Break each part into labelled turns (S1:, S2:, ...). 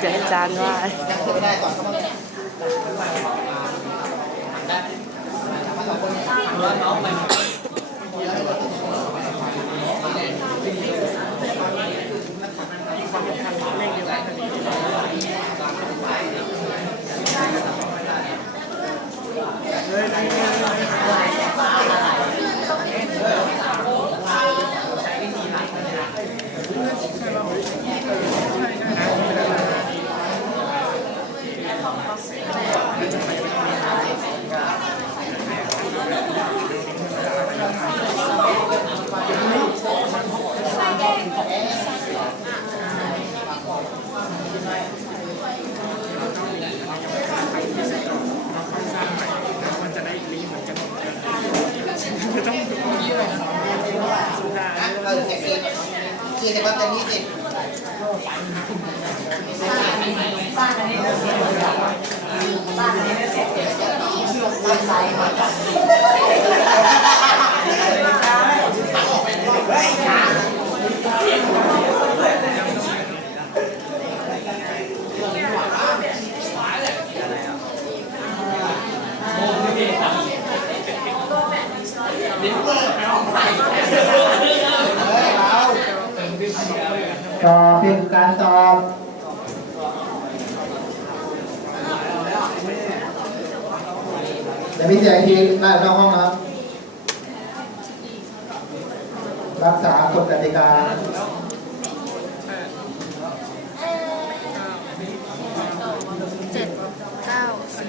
S1: เจะจานว่า
S2: ยังไม่ได้ก่อนเข้ามา เออเสร็จเลย คือเห็นว่าเต็มที่สิบสอบเป็นการสอบ มีเสียอีกทีได้เข้าห้องนะครับ รักษากฎกติกา
S3: เจ็ดเก้าสิบ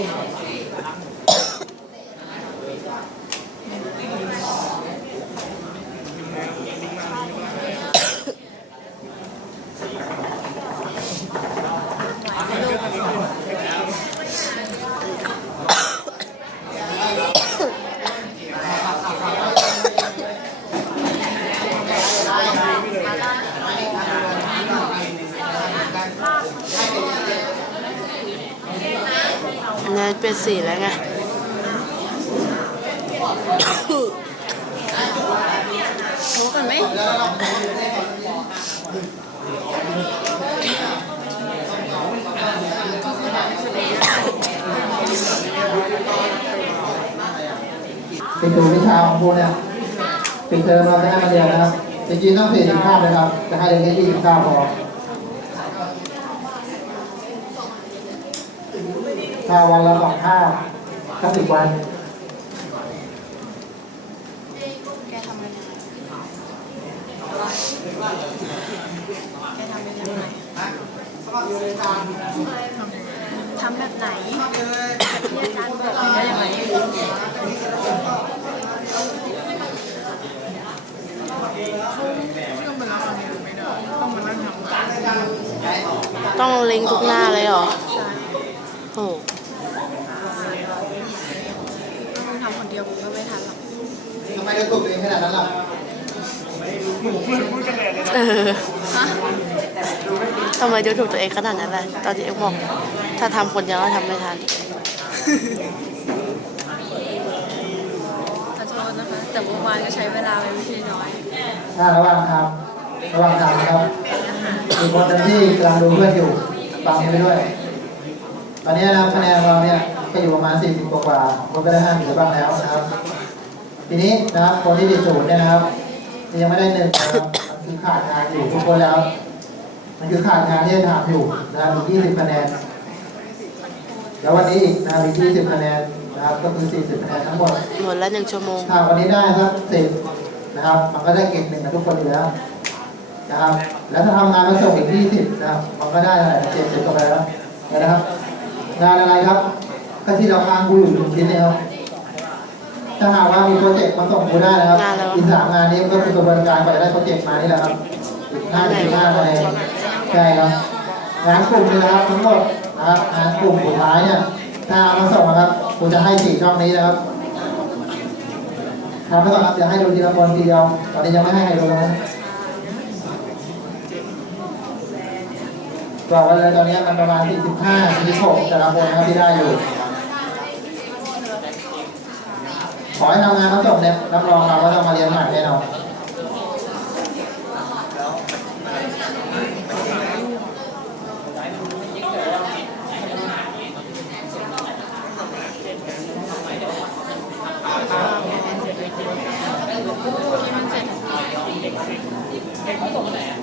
S3: Thank you. เป็
S2: น
S1: สีแล้วไงรู้กันไหม
S2: ปิดดูวิชาของครูเนี่ยปิดเทอมเราจะให้มาเรียนนะครับจริงๆต้องสี่สิบคาบเลยครับ จะให้เรียนแค่ยี่สิบคาบพอ ถ้าวันละสองคาบก็สิบวัน
S1: ทำแบบไหนแบบที่อาจารย์แบอกได้ยังไงต้องลิงทุกหน้าเลยเหรอ ใช่โอ้มึงทำคนเดียวกูก็ไม่ทันหรอก
S2: ทำไมเราถูกเรียนขนาดนั้นล่ะ
S1: เออฮะทำไมดูถูกตัวเองขนาดนั้นล่ะตอนที่เอ็กบอก ถ้าทำคนเดียวก็ทำไม่ทัน
S3: ขอโทษนะคะ แต่เมื่อวานก็ใช้เวลาไปไม่ใช่น้อย
S2: ถ้าระหว่างทำระหว่างทำนะครับมีคนหนึ่งที่กำลังดูเพื่อนอยู่ฟังนี้ไปด้วย ตอนนี้นะครับคะแนนเราเนี่ย ก็อยู่ประมาณ 40 กว่ากว่าคนก็ได้ห้าสิบบ้างแล้วนะครับ ทีนี้นะครับคนที่ติดศูนย์เนี่ยนะครับยังไม่ได้หนึ่งนะครับมันคือขาดงานอยู่ทุกคนแล้ว มันคือขาดงานที่จะทำอยู่นะครับอีก20คะแนนแล้ววันนี้อีกนะครับอีก20คะแนนนะครับก็คือ 40คะแนนทั้งหมด
S1: หมดละหนึ่งชั่วโมง
S2: ถ้าวันนี้ได้สักสิบนะครับ มันก็ได้เก่งหนึ่งกับทุกคนอยู่แล้วนะครับ แล้วถ้าทำงานมาส่งอีกที่สิบนะครับมันก็ได้เท่าไหร่เจ็ดสิบก็ไปแล้วนะครับ งานอะไรครับ ก็ที่เราค้างกูอยู่หนึ่งชิ้นเนี่ยครับถ้าหากว่ามีโปรเจกต์มาส่งกูได้นะครับ
S1: งานอะไรวะ
S2: อีกสามงานนี้ก็คือกระบวนการกว่าจะได้โปรเจกต์มานี่แหละครับอีกห้าสิบห้าคะแนนใช่ครับงานกลุ่มนี่นะครับ ทั้งหมดนะครับงานกลุ่มสุดท้ายเนี่ยถ้าเอามาส่งนะครับกูจะให้สี่ช่องนี้นะครับทำไปก่อนครับเดี๋ยวให้ดูทีละคนทีเดียวตอนนี้ยังไม่ให้ใครดูนะบอกไว้เลยตอนนี้มันประมาณ45 46แต่ละคนนะครับที่ได้อยู่ ขอให้ทำงานมาส่งเนี่ยรับรองเราว่าต้องมาเรียนใหม่แน่นอน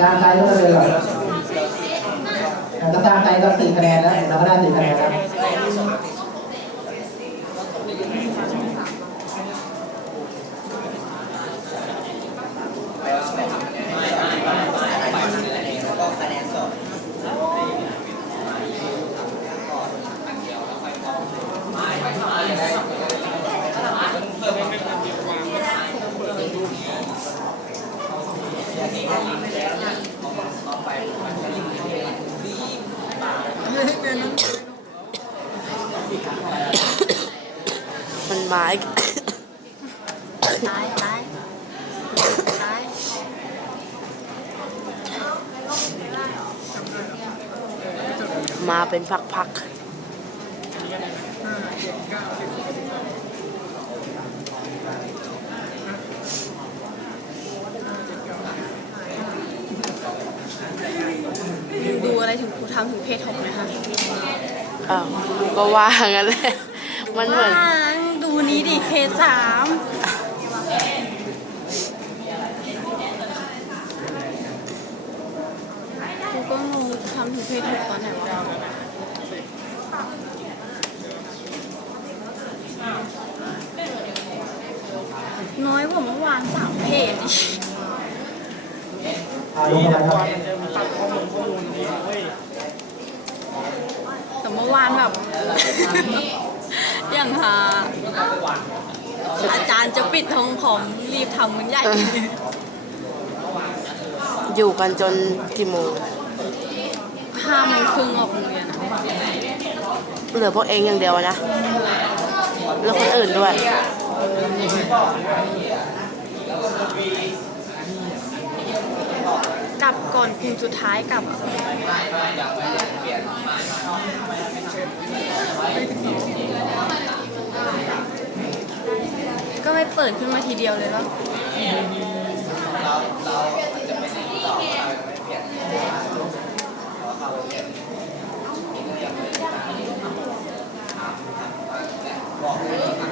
S2: การใช้ก็จะเป็นแบบแต่ถ้าการใช้ก็สี่คะแนนแล้วเราก็ได้สี่คะแนนแล้ว
S1: ไม้
S3: ตายตายตาย
S1: มาเป็นพักๆ
S3: ดูอะไรถึงกูทำถึงเพศหกนะคะ
S1: อ้าวก็ว่างั้นแหละมันเหมือน
S3: ว้างดู นี้ดิเคสามกูก็งงทำถึงเพศถูตอนไหนวะน้อยกว่าเมื่
S2: อวานสามเพจดิ
S3: แต่เมื่อวานแบบ อย่างหา อาจารย์จะปิดทองผมรีบทำมันใหญ่
S1: อยู่กันจนกี่โมง
S3: ห้าโมงครึ่งออกโรงเรียนอะ
S1: เหลือพวกเองอย่างเดียวอะนะ แล้วคนอื่นด้วย
S3: กลับก่อนกลุ่มสุดท้ายกลับอะก็ไม่เปิดขึ้นมาทีเดียวเลยว่า
S1: บอท